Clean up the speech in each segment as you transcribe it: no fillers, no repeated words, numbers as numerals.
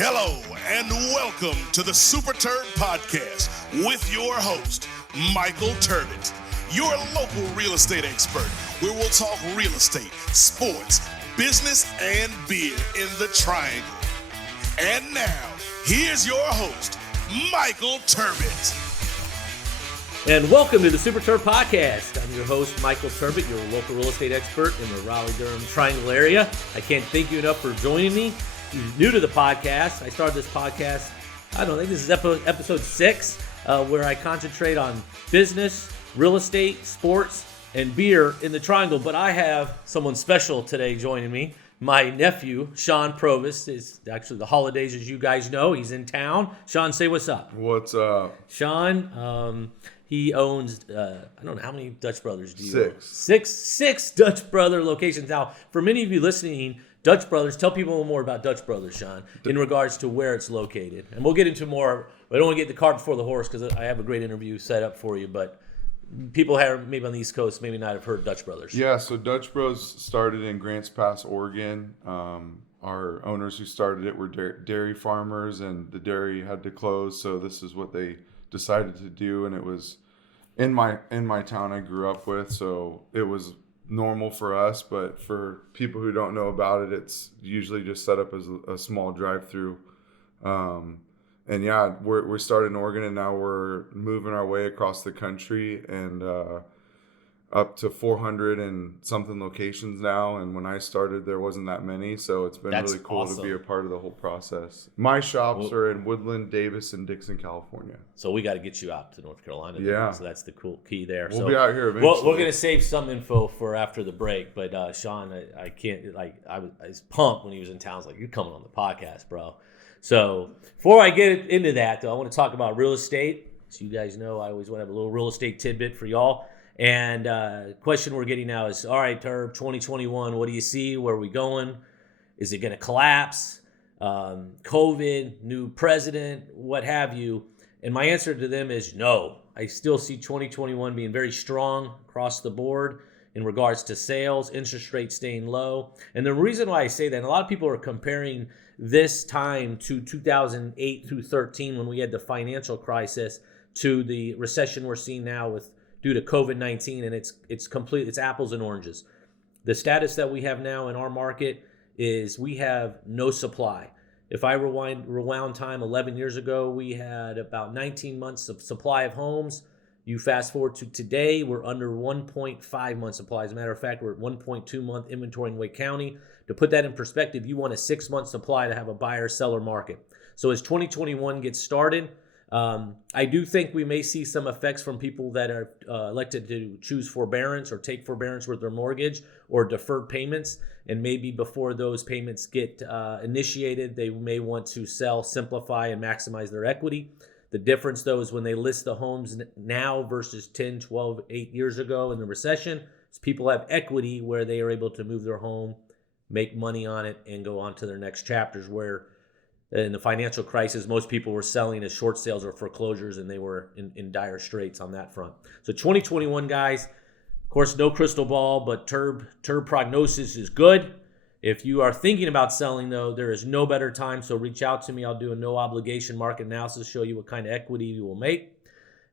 Hello and welcome to the Super Terb Podcast with your host, Michael Turbot, your local real estate expert, where we'll talk real estate, sports, business, and beer in the Triangle. And now, here's your host, Michael Turbot. And welcome to the Super Terb Podcast. I'm your host, Michael Turbot, your local real estate expert in the Raleigh-Durham Triangle area. I can't thank you enough for joining me. If you're new to the podcast, I started this podcast, I think this is episode 6, where I concentrate on business, real estate, sports, and beer in the Triangle. But I have someone special today joining me. My nephew, Sean Provost, is actually the holidays, as you guys know. He's in town. Sean, say what's up. What's up? Sean, he owns, I don't know, how many Dutch Brothers do you own? 6. Six Dutch Brother locations. Now, for many of you listening, Dutch Brothers, tell people more about Dutch Brothers, Sean, in regards to where it's located. And we'll get into more. I don't want to get the cart before the horse because I have a great interview set up for you. But people have, maybe on the East Coast, maybe not have heard Dutch Brothers. Yeah, so Dutch Bros started in Grants Pass, Oregon. Our owners who started it were dairy farmers, and the dairy had to close. So this is what they decided to do, and it was in my town I grew up with. So it was normal for us, but for people who don't know about it, it's usually just set up as a small drive-through. And yeah, we started in Oregon, and now we're moving our way across the country and up to 400 and something locations now. And when I started, there wasn't that many, so it's been really cool to be a part of the whole process. My shops are in Woodland, Davis, and Dixon, California. So we got to get you out to North Carolina. Yeah. So that's the cool key there. We'll be out here eventually. Well, we're going to save some info for after the break. But Sean, I can't, I was pumped when he was in town. I was like, you're coming on the podcast, bro. So before I get into that, though, I want to talk about real estate. So you guys know I always want to have a little real estate tidbit for y'all. And question we're getting now is, all right, Terb, 2021, what do you see? Where are we going? Is it going to collapse? COVID, new president, what have you? And my answer to them is no. I still see 2021 being very strong across the board in regards to sales, interest rates staying low. And the reason why I say that, and a lot of people are comparing this time to 2008 through 13 when we had the financial crisis to the recession we're seeing now due to COVID-19, and it's apples and oranges. The status that we have now in our market is we have no supply. If I rewound time 11 years ago, we had about 19 months of supply of homes. You fast forward to today, we're under 1.5 month supply. As a matter of fact, we're at 1.2 month inventory in Wake County. To put that in perspective, you want a 6 month supply to have a buyer-seller market. So as 2021 gets started, I do think we may see some effects from people that are elected to choose forbearance or take forbearance with their mortgage or deferred payments. And maybe before those payments get initiated, they may want to sell, simplify, and maximize their equity. The difference, though, is when they list the homes now versus 10, 12, 8 years ago in the recession, is people have equity where they are able to move their home, make money on it, and go on to their next chapters, where in the financial crisis, most people were selling as short sales or foreclosures, and they were in dire straits on that front. So 2021, guys, of course, no crystal ball, but Terb prognosis is good. If you are thinking about selling, though, there is no better time, so reach out to me. I'll do a no-obligation market analysis, show you what kind of equity you will make.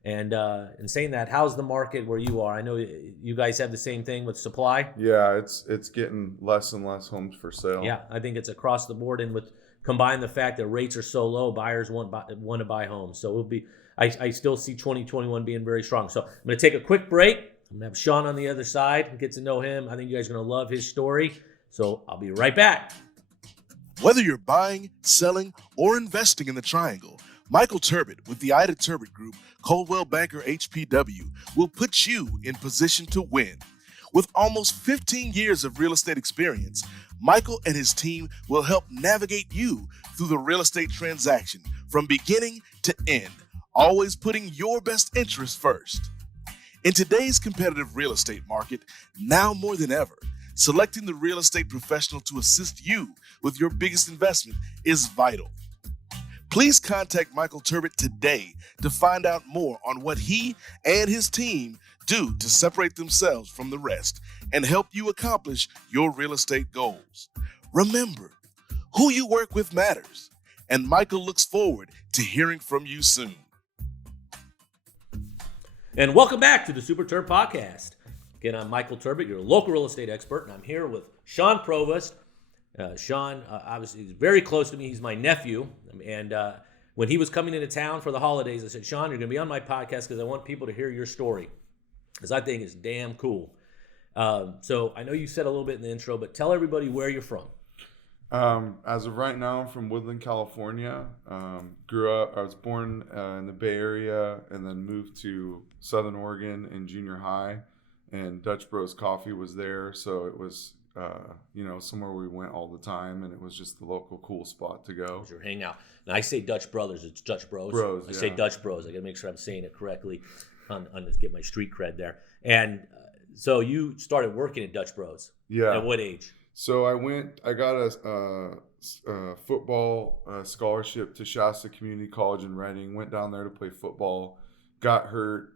And in saying that, how's the market where you are? I know you guys have the same thing with supply. Yeah, it's getting less and less homes for sale. Yeah, I think it's across the board, and with combine the fact that rates are so low, buyers want to buy homes. So it'll be. I still see 2021 being very strong. So I'm going to take a quick break. I'm going to have Sean on the other side and get to know him. I think you guys are going to love his story. So I'll be right back. Whether you're buying, selling, or investing in the Triangle, Michael Turbot with the Ida Turbot Group, Coldwell Banker HPW, will put you in position to win. With almost 15 years of real estate experience, Michael and his team will help navigate you through the real estate transaction from beginning to end, always putting your best interest first. In today's competitive real estate market, now more than ever, selecting the real estate professional to assist you with your biggest investment is vital. Please contact Michael Turbot today to find out more on what he and his team do to separate themselves from the rest and help you accomplish your real estate goals. Remember, who you work with matters, and Michael looks forward to hearing from you soon. And welcome back to the Super Terb Podcast. Again, I'm Michael Turbot, your local real estate expert, and I'm here with Sean Provost. Sean, obviously, is very close to me. He's my nephew. And when he was coming into town for the holidays, I said, Sean, you're going to be on my podcast because I want people to hear your story, because I think it's damn cool. So I know you said a little bit in the intro, but tell everybody where you're from. As of right now, I'm from Woodland, California. I was born in the Bay Area and then moved to Southern Oregon in junior high, and Dutch Bros Coffee was there. So it was, somewhere we went all the time, and it was just the local cool spot to go. It was your hangout. Now I say Dutch Brothers, it's Dutch Bros. Bros, I say Dutch Bros. I got to make sure I'm saying it correctly on to get my street cred there. And so you started working at Dutch Bros. Yeah. At what age? So I got a football scholarship to Shasta Community College in Reading, went down there to play football, got hurt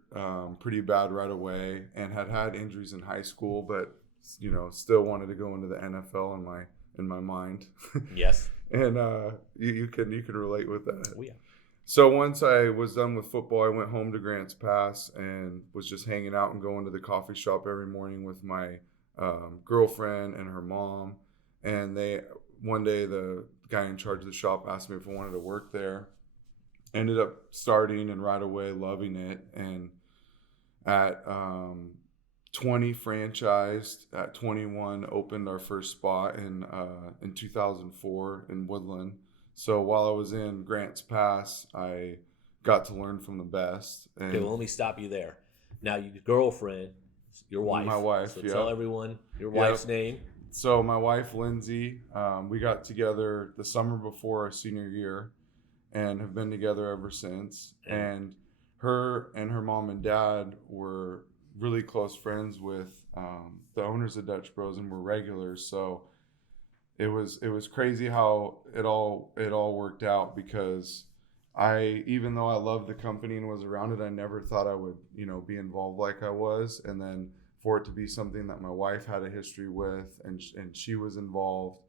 pretty bad right away, and had injuries in high school, but, still wanted to go into the NFL in my mind. Yes. And you can relate with that. Oh, yeah. So once I was done with football, I went home to Grants Pass and was just hanging out and going to the coffee shop every morning with my girlfriend and her mom. And one day the guy in charge of the shop asked me if I wanted to work there. Ended up starting and right away loving it. And at 20 franchised, at 21 opened our first spot in 2004 in Woodland. So while I was in Grants Pass, I got to learn from the best. And Okay, well, let me stop you there. Now, your girlfriend, your wife. My wife, So yeah. tell everyone your wife's name. So my wife, Lindsay, we got together the summer before our senior year and have been together ever since. And her mom and dad were really close friends with the owners of Dutch Bros and were regulars. So it was crazy how it all worked out, because even though I loved the company and was around it, I never thought I would, be involved like I was. And then for it to be something that my wife had a history with and she was involved,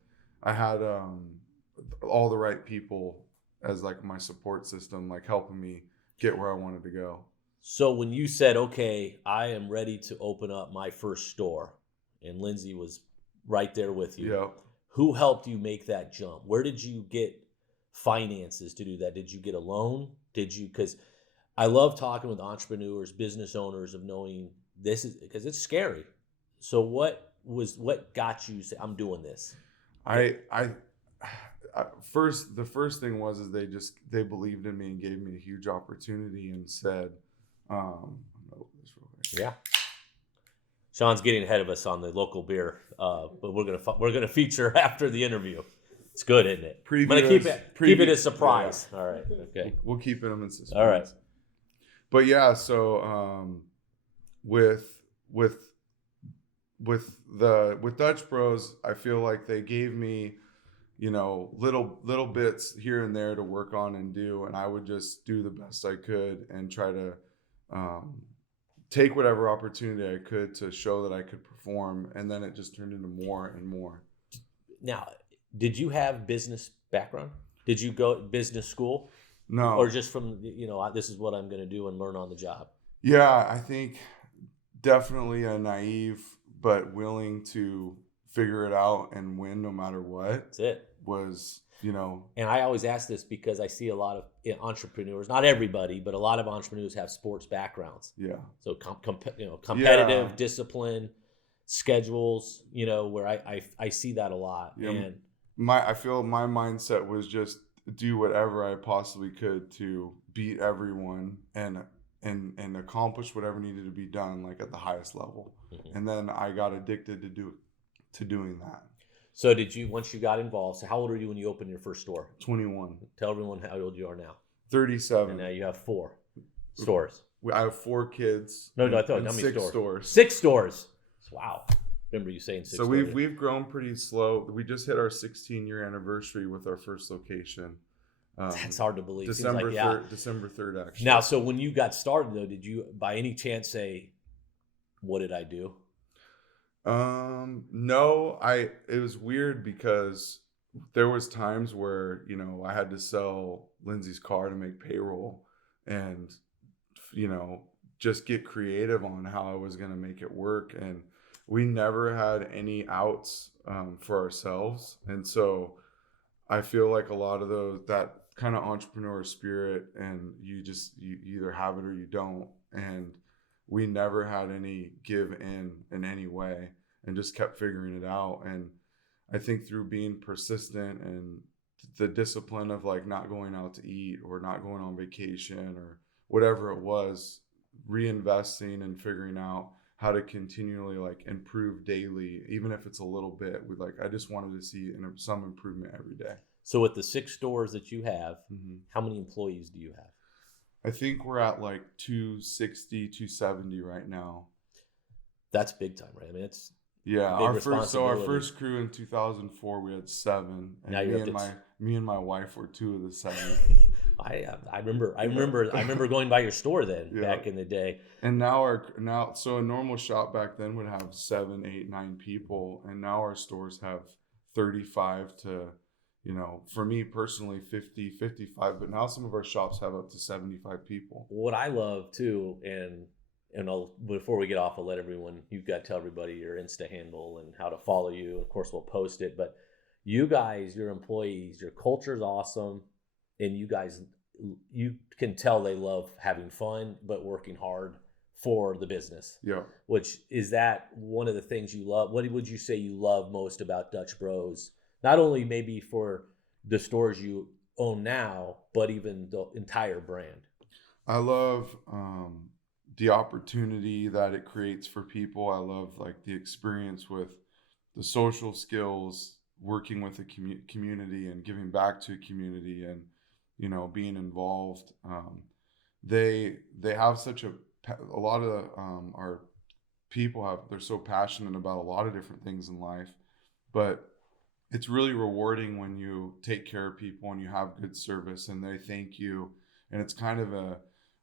I had all the right people as like my support system, like helping me get where I wanted to go. So when you said, okay, I am ready to open up my first store, and Lindsay was right there with you. Yeah. Who helped you make that jump? Where did you get finances to do that? Did you get a loan? Because I love talking with entrepreneurs, business owners, of knowing this is, because it's scary. So what got you to say, I'm doing this? The first thing was they believed in me and gave me a huge opportunity and said, yeah. Sean's getting ahead of us on the local beer, but we're gonna feature after the interview. It's good, isn't it? I'm gonna keep it a surprise. Yeah. All right. Okay. We'll keep them in suspense. All right. But yeah, so with Dutch Bros, I feel like they gave me, little bits here and there to work on and do, and I would just do the best I could and try to take whatever opportunity I could to show that I could perform, and then it just turned into more and more. Now, did you have business background? Did you go to business school? No. Or just from, this is what I'm going to do and learn on the job? Yeah, I think definitely a naive but willing to figure it out and win no matter what. That's it. Was, And I always ask this because I see a lot of entrepreneurs, not everybody, but a lot of entrepreneurs have sports backgrounds. Yeah. So competitive, discipline, schedules, where I see that a lot. Yeah. And I feel my mindset was just do whatever I possibly could to beat everyone and accomplish whatever needed to be done, like at the highest level. Mm-hmm. And then I got addicted to doing that. So once you got involved, so how old were you when you opened your first store? 21. Tell everyone how old you are now. 37. And now you have 4 stores. I have 4 kids. No, I thought how many 6 stores. 6 stores. Wow. Remember you saying 6 So stores. we've grown pretty slow. We just hit our 16-year anniversary with our first location. That's hard to believe. December 3rd, actually. Now, so when you got started, though, did you by any chance say, what did I do? No, it was weird because there was times where, you know, I had to sell Lindsay's car to make payroll and, you know, just get creative on how I was going to make it work. And we never had any outs for ourselves. And so I feel like a lot of that kind of entrepreneur spirit, and you either have it or you don't. And we never had any give in any way, and just kept figuring it out. And I think through being persistent and the discipline of like not going out to eat or not going on vacation or whatever it was, reinvesting and figuring out how to continually like improve daily, even if it's a little bit. With like, I just wanted to see some improvement every day. So with the 6 stores that you have, Mm-hmm. how many employees do you have? I think we're at like 260, 270 right now. That's big time, right? I mean, it's Yeah, big our responsibility. first crew in 2004 we had 7, and Now you're up me and my wife were 2 of the 7. I remember going by your store then back in the day. And so a normal shop back then would have 7, 8, 9 people, and now our stores have 35 to, you know, for me personally 50, 55, but now some of our shops have up to 75 people. What I love too, and before we get off, I'll let everyone, you've got to tell everybody your Insta handle and how to follow you. Of course, we'll post it, but you guys, your employees, your culture is awesome. And you guys, you can tell they love having fun, but working hard for the business. Yeah. Which is that one of the things you love? What would you say you love most about Dutch Bros? Not only maybe for the stores you own now, but even the entire brand. I love the opportunity that it creates for people. I love like the experience with the social skills, working with a community and giving back to a community, and, you know, being involved. They have such a lot of our people they're so passionate about a lot of different things in life, but it's really rewarding when you take care of people and you have good service and they thank you. And it's kind of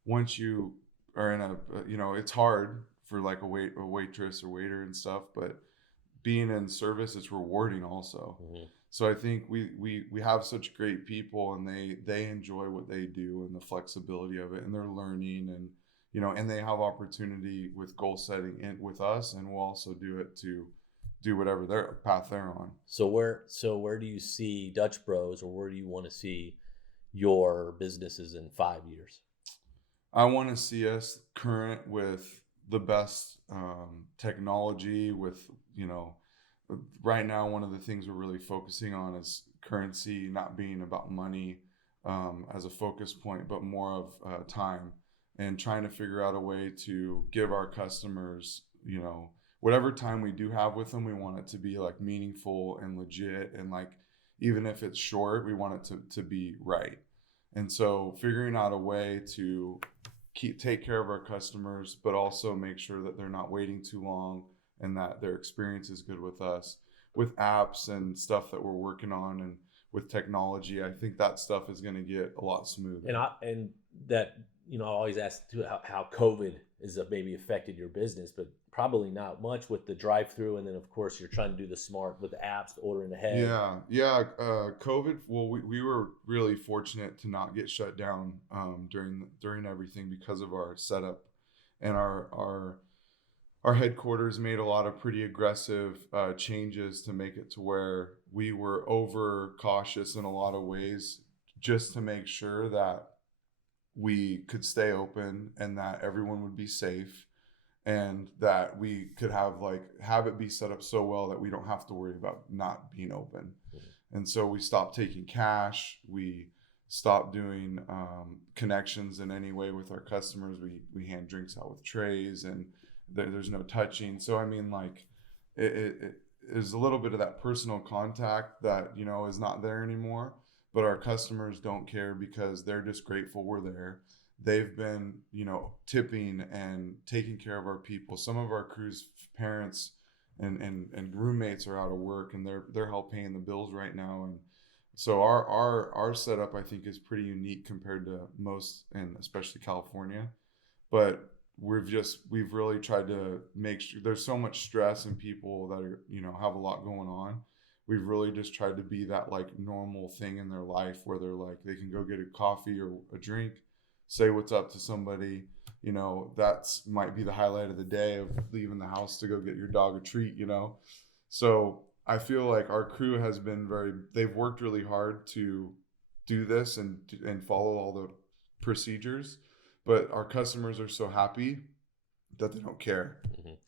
once you are in you know, it's hard for like a waitress or waiter and stuff, but being in service, it's rewarding also. Mm-hmm. So I think we have such great people, and they enjoy what they do and the flexibility of it, and they're learning, and, you know, and they have opportunity with goal setting with us, and we'll also do it to do whatever their path they're on. So where do you see Dutch Bros, or where do you want to see your businesses in 5 years? I want to see us current with the best technology. With, you know, right now one of the things we're really focusing on is currency not being about money as a focus point, but more of time, and trying to figure out a way to give our customers, you know, whatever time we do have with them, we want it to be like meaningful and legit, and like, even if it's short, we want it to be right. And so figuring out a way to take care of our customers, but also make sure that they're not waiting too long and that their experience is good with us, with apps and stuff that we're working on, and with technology. I think that stuff is going to get a lot smoother. And that, you know, I always ask too how COVID has maybe affected your business, but probably not much with the drive-through, and then of course you're trying to do the smart with the apps, the ordering ahead. Yeah. COVID. Well, we were really fortunate to not get shut down during everything because of our setup, and our headquarters made a lot of pretty aggressive changes to make it to where we were over cautious in a lot of ways, just to make sure that we could stay open and that everyone would be safe, and that we could have it be set up so well that we don't have to worry about not being open. Mm-hmm. And so we stopped taking cash. We stopped doing connections in any way with our customers. We hand drinks out with trays, and there's no touching. So I mean, like, it is a little bit of that personal contact that, you know, is not there anymore. But our customers don't care because they're just grateful we're there. They've been, you know, tipping and taking care of our people. Some of our crew's parents and roommates are out of work, and they're help paying the bills right now. And so our setup, I think, is pretty unique compared to most, and especially California. But we've really tried to make sure, there's so much stress and people that are, you know, have a lot going on. we've really just tried to be that like normal thing in their life where they're like, they can go get a coffee or a drink, say what's up to somebody. You know, that's might be the highlight of the day of leaving the house to go get your dog a treat, you know? So I feel like our crew has been they've worked really hard to do this and follow all the procedures, but our customers are so happy that they don't care,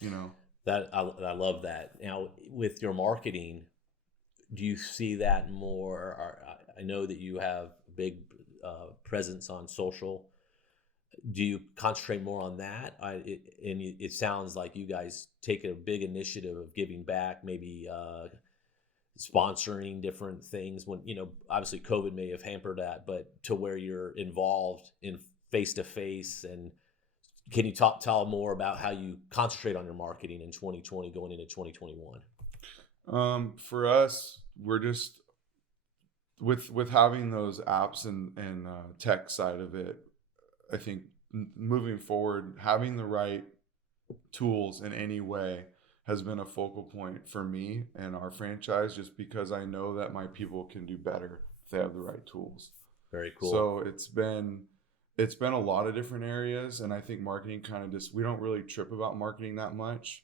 you know? That I love that. Now, with your marketing, do you see that more? I know that you have a big presence on social. Do you concentrate more on that? It sounds like you guys take a big initiative of giving back, maybe sponsoring different things. When, you know, obviously COVID may have hampered that, but to where you're involved in face to face. And can you tell more about how you concentrate on your marketing in 2020 going into 2021? For us, we're just with having those apps and tech side of it. I think moving forward, having the right tools in any way has been a focal point for me and our franchise, just because I know that my people can do better if they have the right tools. Very cool. So it's been a lot of different areas, and I think marketing kind of we don't really trip about marketing that much.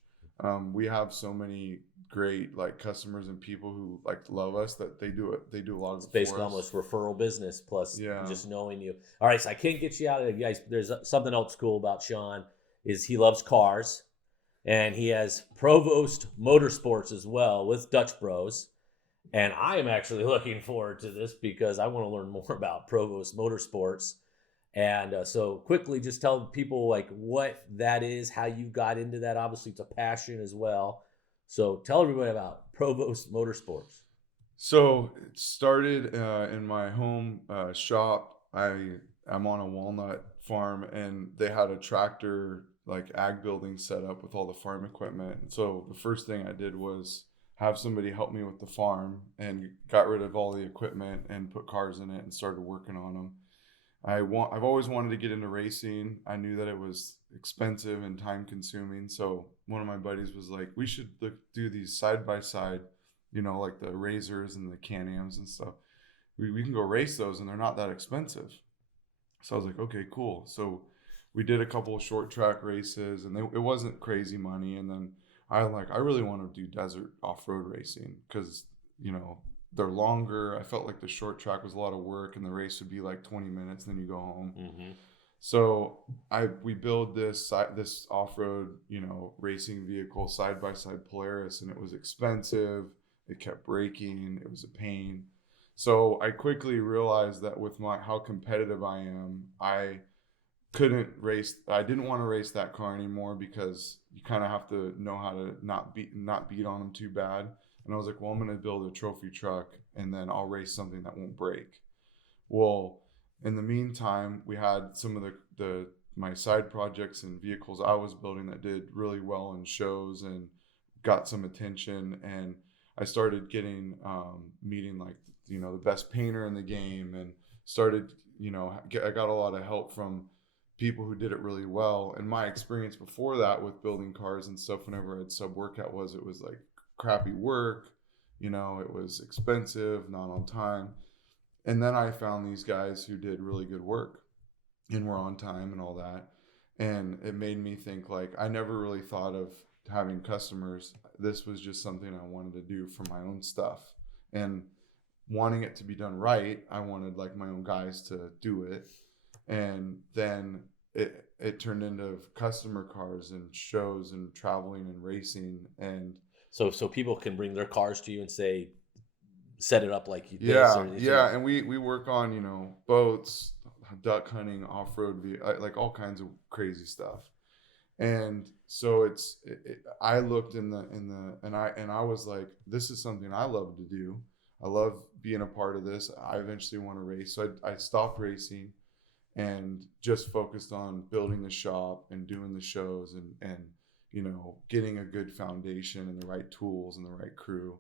We have so many great like customers and people who like love us that they do a lot of it's basically almost referral business plus just knowing you. All right, so I can't get you out of it, guys. There's something else cool about Sean is he loves cars, and he has Provost Motorsports as well with Dutch Bros. And I am actually looking forward to this because I want to learn more about Provost Motorsports. And so quickly, just tell people like what that is, how you got into that. Obviously, it's a passion as well. So tell everybody about Provost Motorsports. So it started in my home shop. I'm on a walnut farm, and they had a tractor like ag building set up with all the farm equipment. And so the first thing I did was have somebody help me with the farm and got rid of all the equipment and put cars in it and started working on them. I've always wanted to get into racing. I knew that it was expensive and time consuming. So one of my buddies was like, we should do these side by side, you know, like the Razors and the Can-Ams and stuff. We can go race those and they're not that expensive. So I was like, okay, cool. So we did a couple of short track races, and it wasn't crazy money. And then I really want to do desert off-road racing because, you know, they're longer. I felt like the short track was a lot of work, and the race would be like 20 minutes, and then you go home. Mm-hmm. So we build this off-road, you know, racing vehicle, side-by-side Polaris, and it was expensive. It kept breaking. It was a pain. So I quickly realized that with how competitive I am, I couldn't race. I didn't want to race that car anymore because you kind of have to know how to not beat on them too bad. And I was like, well, I'm going to build a trophy truck, and then I'll race something that won't break. Well, in the meantime, we had some of my side projects and vehicles I was building that did really well in shows and got some attention. And I started getting meeting like, you know, the best painter in the game, and started, you know, I got a lot of help from people who did it really well. And my experience before that with building cars and stuff, whenever I had sub workout, it was like crappy work, you know, it was expensive, not on time. And then I found these guys who did really good work and were on time and all that. And it made me think, like, I never really thought of having customers. This was just something I wanted to do for my own stuff. And wanting it to be done right, I wanted like my own guys to do it. And then it turned into customer cars and shows and traveling and racing. And so people can bring their cars to you and say, set it up like you did. Yeah. And we work on, you know, boats, duck hunting, off-road, like all kinds of crazy stuff. And so I looked and I was like, this is something I love to do. I love being a part of this. I eventually want to race. So I stopped racing and just focused on building the shop and doing the shows and you know, getting a good foundation and the right tools and the right crew.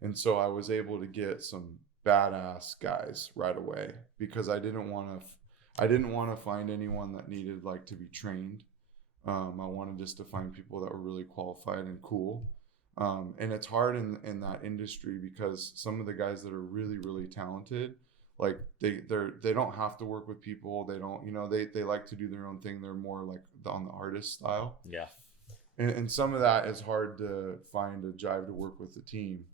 And so I was able to get some badass guys right away because I didn't want to find anyone that needed like to be trained. I wanted just to find people that were really qualified and cool. And it's hard in that industry because some of the guys that are really, really talented, like they don't have to work with people. They don't, they like to do their own thing. They're more like on the artist style. Yeah. And some of that is hard to find a jive to work with the team.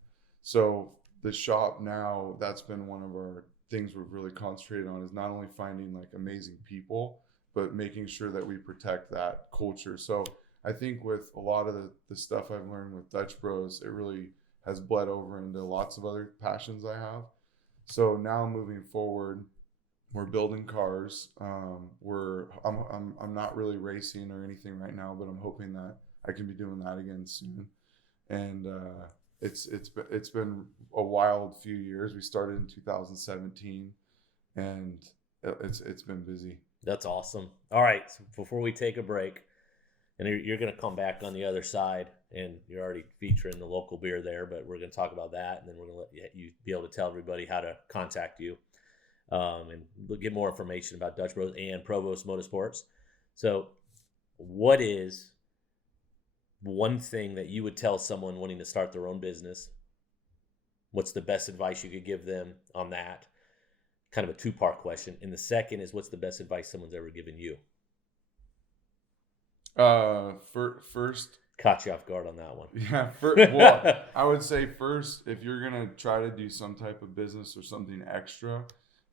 So the shop now, that's been one of our things we've really concentrated on, is not only finding like amazing people, but making sure that we protect that culture. So I think with a lot of the stuff I've learned with Dutch Bros, it really has bled over into lots of other passions I have. So now moving forward, we're building cars. I'm not really racing or anything right now, but I'm hoping that I can be doing that again soon. And it's been a wild few years. We started in 2017, and it's been busy. That's awesome. All right, so before we take a break, and you're going to come back on the other side, and you're already featuring the local beer there, but we're going to talk about that, and then we're going to let you be able to tell everybody how to contact you and get more information about Dutch Bros and Provost Motorsports. So what is one thing that you would tell someone wanting to start their own business? What's the best advice you could give them on that? Kind of a two-part question. And the second is, what's the best advice someone's ever given you? First, caught you off guard on that one. Yeah. Well, I would say first, if you're going to try to do some type of business or something extra,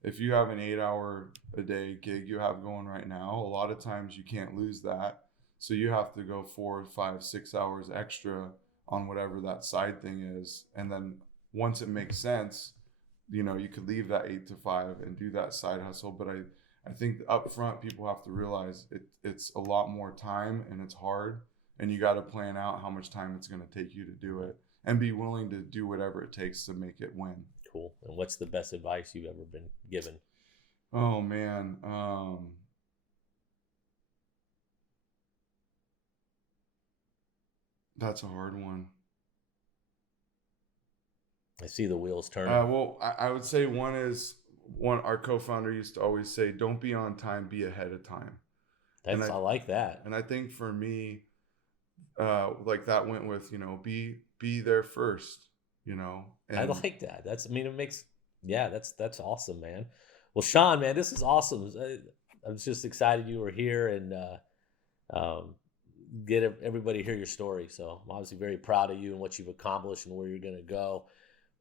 if you have an 8-hour a day gig you have going right now, a lot of times you can't lose that. So you have to go 4, 5, 6 hours extra on whatever that side thing is. And then once it makes sense, you could leave that 8 to 5 and do that side hustle. But I think up front, people have to realize it's a lot more time and it's hard, and you got to plan out how much time it's going to take you to do it and be willing to do whatever it takes to make it win. Cool. And what's the best advice you've ever been given? Oh man. That's a hard one. I see the wheels turning. Well, I would say our co-founder used to always say, don't be on time, be ahead of time. I like that. And I think for me, like that went with, be there first, And I like that. That's awesome, man. Well, Sean, man, this is awesome. I was just excited you were here and get everybody to hear your story. So I'm obviously very proud of you and what you've accomplished and where you're going to go.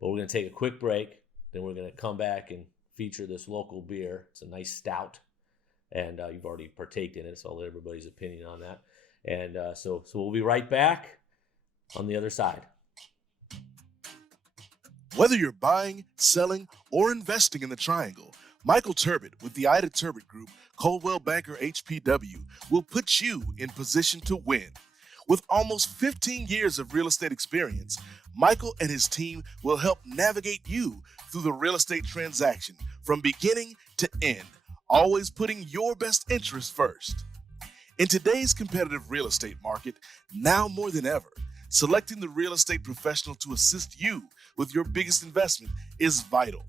But we're going to take a quick break. Then we're going to come back and feature this local beer. It's a nice stout, and you've already partaked in it, so I'll let everybody's opinion on that. And so we'll be right back on the other side. Whether you're buying, selling, or investing in the Triangle, Michael Turbot with the Ida Turbot Group, Coldwell Banker HPW, will put you in position to win. With almost 15 years of real estate experience, Michael and his team will help navigate you through the real estate transaction from beginning to end, always putting your best interest first. In today's competitive real estate market, now more than ever, selecting the real estate professional to assist you with your biggest investment is vital.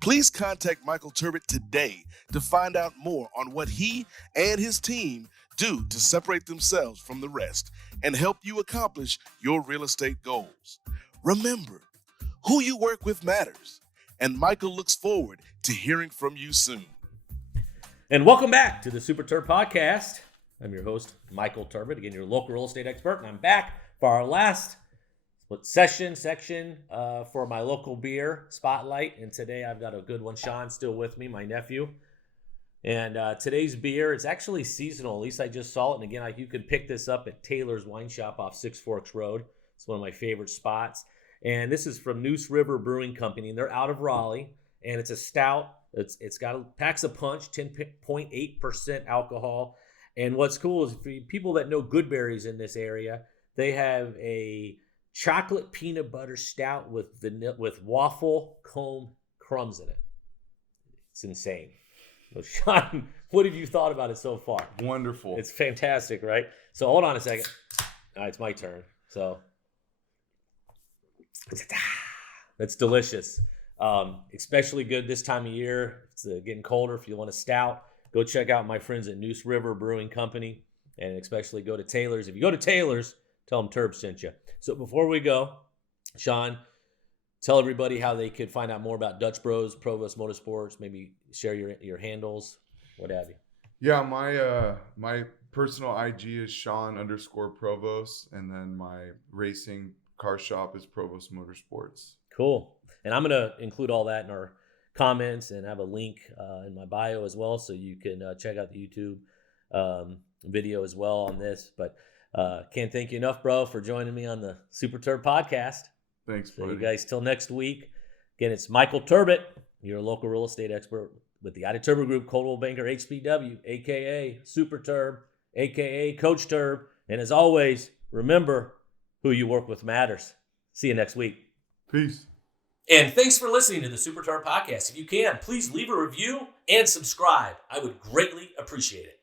Please contact Michael Turbot today to find out more on what he and his team do to separate themselves from the rest and help you accomplish your real estate goals. Remember, who you work with matters, and Michael looks forward to hearing from you soon. And welcome back to the Super Terb Podcast. I'm your host, Michael Turbot, again, your local real estate expert, and I'm back for our last section for my local beer spotlight. And today I've got a good one. Sean's still with me, my nephew. And today's beer, it's actually seasonal. At least I just saw it. And again, you can pick this up at Taylor's Wine Shop off Six Forks Road. It's one of my favorite spots. And this is from Neuse River Brewing Company, and they're out of Raleigh. And it's a stout. It's got packs a punch, 10.8% alcohol. And what's cool is for people that know Goodberry's in this area, they have a chocolate peanut butter stout with waffle cone crumbs in it. It's insane. So Sean, what have you thought about it so far? Wonderful. It's fantastic, right? So hold on a second. All right, it's my turn. So that's delicious. Especially good this time of year. It's getting colder. If you want a stout, go check out my friends at Neuse River Brewing Company, and especially go to Taylor's. If you go to Taylor's, Tell them Terb sent you. So before we go, Sean, tell everybody how they could find out more about Dutch Bros, Provost Motorsports. Maybe share your handles, what have you. Yeah, my personal IG is Sean_Provost, and then my racing car shop is Provost Motorsports. Cool. And I'm going to include all that in our comments and have a link in my bio as well, so you can check out the YouTube video as well on this. But can't thank you enough, bro, for joining me on the Super Terb podcast. Thanks, So buddy. you guys, till next week. Again, it's Michael Turbot, your local real estate expert with the United Turbo Group, Coldwell Banker HPW, a.k.a. Super Terb, a.k.a. Coach Terb. And as always, remember, who you work with matters. See you next week. Peace. And thanks for listening to the Super Terb podcast. If you can, please leave a review and subscribe. I would greatly appreciate it.